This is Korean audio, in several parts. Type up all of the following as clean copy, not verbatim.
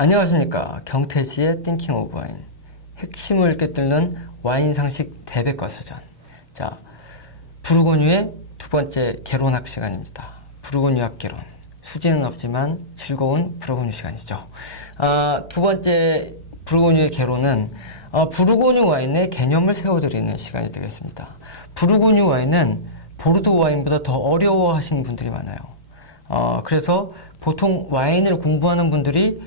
안녕하십니까. 경태지의 Thinking of Wine. 핵심을 꿰뚫는 와인 상식 대백과 사전. 자, 부르고뉴의 두 번째 개론학 시간입니다. 부르고뉴학 개론. 수지는 없지만 즐거운 부르고뉴 시간이죠. 두 번째 부르고뉴의 개론은 부르고뉴 와인의 개념을 세워드리는 시간이 되겠습니다. 부르고뉴 와인은 보르도 와인보다 더 어려워하시는 분들이 많아요. 그래서 보통 와인을 공부하는 분들이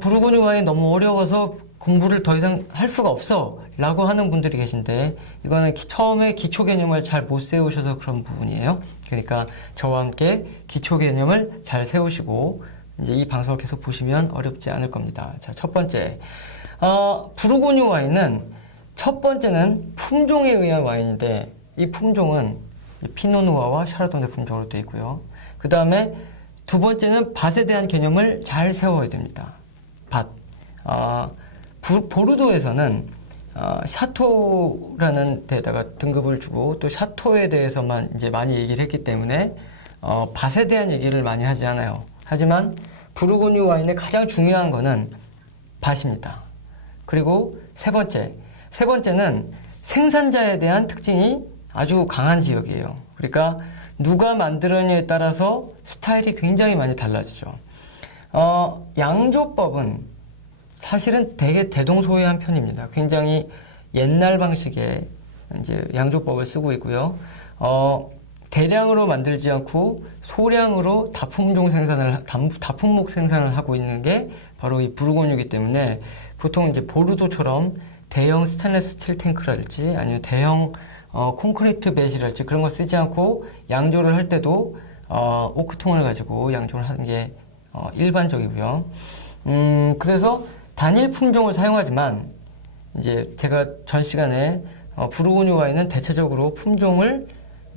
부르고뉴 와인 너무 어려워서 공부를 더 이상 할 수가 없어 라고 하는 분들이 계신데, 이거는 처음에 기초 개념을 잘 못 세우셔서 그런 부분이에요. 그러니까 저와 함께 기초 개념을 잘 세우시고 이제 이 방송을 계속 보시면 어렵지 않을 겁니다. 자, 첫 번째, 부르고뉴 와인은 첫 번째는 품종에 의한 와인인데, 이 품종은 피노누아와 샤르도네 품종으로 되어 있고요. 그 다음에 두 번째는 밭에 대한 개념을 잘 세워야 됩니다. 밭. 보르도에서는 샤토라는 데다가 등급을 주고 또 샤토에 대해서만 이제 많이 얘기를 했기 때문에 밭에 대한 얘기를 많이 하지 않아요. 하지만 부르고뉴 와인의 가장 중요한 거는 밭입니다. 그리고 세 번째는 생산자에 대한 특징이 아주 강한 지역이에요. 그러니까 누가 만들었냐에 따라서 스타일이 굉장히 많이 달라지죠. 양조법은 사실은 되게 대동소이한 편입니다. 굉장히 옛날 방식의 이제 양조법을 쓰고 있고요. 대량으로 만들지 않고 소량으로 다품목 생산을 하고 있는 게 바로 이 부르고뉴이기 때문에 보통 이제 보르도처럼 대형 스테인리스 스틸 탱크랄지 아니면 대형 콘크리트 벳이랄지 그런 거 쓰지 않고 양조를 할 때도 오크통을 가지고 양조를 하는 게 일반적이고요. 그래서 단일 품종을 사용하지만 이제 제가 전 시간에 부르고뉴 와인은 대체적으로 품종을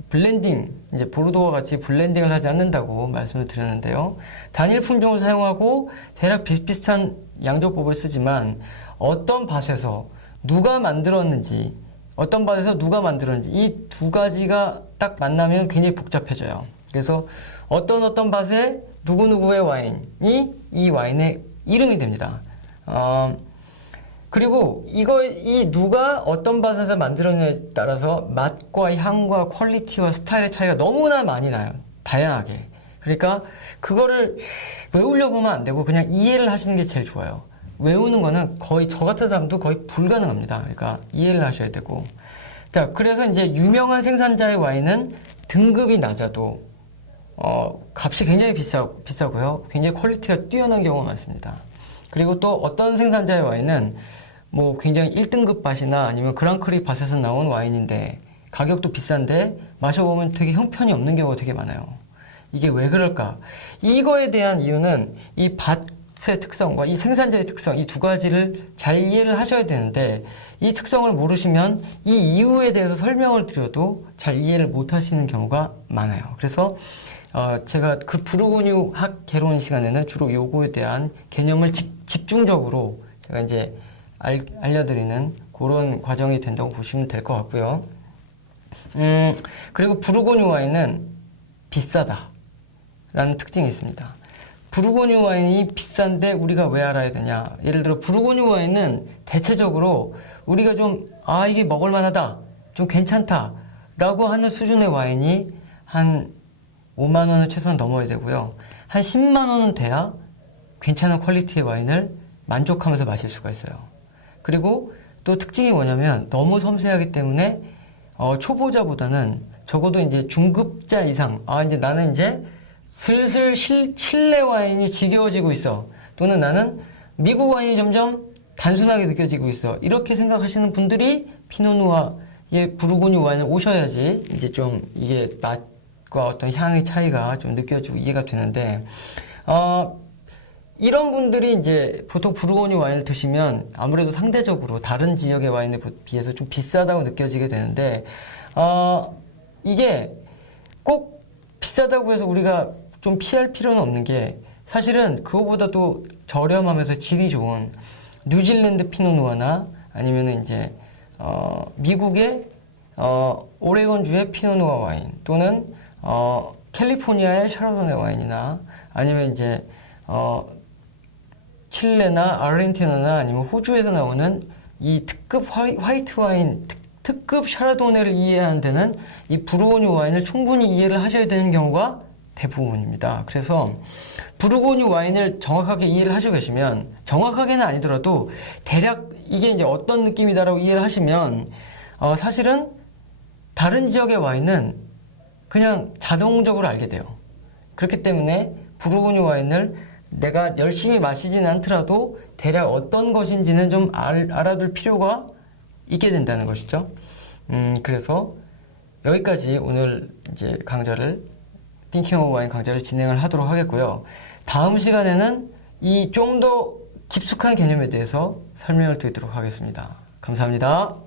블렌딩, 이제 보르도와 같이 블렌딩을 하지 않는다고 말씀을 드렸는데요. 단일 품종을 사용하고 대략 비슷비슷한 양조법을 쓰지만 어떤 밭에서 누가 만들었는지 이 두 가지가 딱 만나면 굉장히 복잡해져요. 그래서 어떤 밭에 누구누구의 와인이 이 와인의 이름이 됩니다. 그리고 이 누가 어떤 밭에서 만들었냐에 따라서 맛과 향과 퀄리티와 스타일의 차이가 너무나 많이 나요. 다양하게. 그러니까 그거를 외우려고 하면 안 되고 그냥 이해를 하시는 게 제일 좋아요. 외우는 거는 거의 저 같은 사람도 거의 불가능합니다. 그러니까 이해를 하셔야 되고. 자, 그래서 이제 유명한 생산자의 와인은 등급이 낮아도 값이 굉장히 비싸고요. 굉장히 퀄리티가 뛰어난 경우가 많습니다. 그리고 또 어떤 생산자의 와인은 뭐 굉장히 1등급 밭이나 아니면 그랑크리 밭에서 나온 와인인데 가격도 비싼데 마셔보면 되게 형편이 없는 경우가 되게 많아요. 이게 왜 그럴까? 이거에 대한 이유는 이 밭의 특성과 이 생산자의 특성, 이 두 가지를 잘 이해를 하셔야 되는데, 이 특성을 모르시면 이 이유에 대해서 설명을 드려도 잘 이해를 못 하시는 경우가 많아요. 그래서 제가 그 부르고뉴 학 개론 시간에는 주로 요거에 대한 개념을 집중적으로 제가 이제 알려드리는 그런 과정이 된다고 보시면 될 것 같고요. 그리고 부르고뉴 와인은 비싸다 라는 특징이 있습니다. 부르고뉴 와인이 비싼데 우리가 왜 알아야 되냐? 예를 들어 부르고뉴 와인은 대체적으로 우리가 좀 이게 먹을만하다, 좀 괜찮다 라고 하는 수준의 와인이 한 5만 원은 최소한 넘어야 되고요. 한 10만 원은 돼야 괜찮은 퀄리티의 와인을 만족하면서 마실 수가 있어요. 그리고 또 특징이 뭐냐면 너무 섬세하기 때문에 초보자보다는 적어도 이제 중급자 이상, 이제 나는 이제 슬슬 칠레 와인이 지겨워지고 있어, 또는 나는 미국 와인이 점점 단순하게 느껴지고 있어, 이렇게 생각하시는 분들이 피노누아의 부르고뉴 와인을 오셔야지 이제 좀 이게 맛과 어떤 향의 차이가 좀 느껴지고 이해가 되는데, 이런 분들이 이제 보통 부르고뉴 와인을 드시면 아무래도 상대적으로 다른 지역의 와인에 비해서 좀 비싸다고 느껴지게 되는데, 이게 꼭 비싸다고 해서 우리가 좀 피할 필요는 없는 게, 사실은 그거보다도 저렴하면서 질이 좋은 뉴질랜드 피노누아나 아니면은 이제 미국의 오레곤주의 피노누아 와인, 또는 캘리포니아의 샤르도네 와인이나 아니면 이제 칠레나 아르헨티나나 아니면 호주에서 나오는 이 특급 화이트 와인, 특급 샤르도네를 이해하는 데는 이 부르고뉴 와인을 충분히 이해를 하셔야 되는 경우가 대부분입니다. 그래서 부르고뉴 와인을 정확하게 이해를 하시고 계시면, 정확하게는 아니더라도 대략 이게 이제 어떤 느낌이다라고 이해를 하시면 사실은 다른 지역의 와인은 그냥 자동적으로 알게 돼요. 그렇기 때문에 부르고뉴 와인을 내가 열심히 마시지는 않더라도 대략 어떤 것인지는 좀 알아둘 필요가 있게 된다는 것이죠. 그래서 여기까지 오늘 이제 강좌를, Thinking of Wine 강좌를 진행을 하도록 하겠고요. 다음 시간에는 이 좀 더 깊숙한 개념에 대해서 설명을 드리도록 하겠습니다. 감사합니다.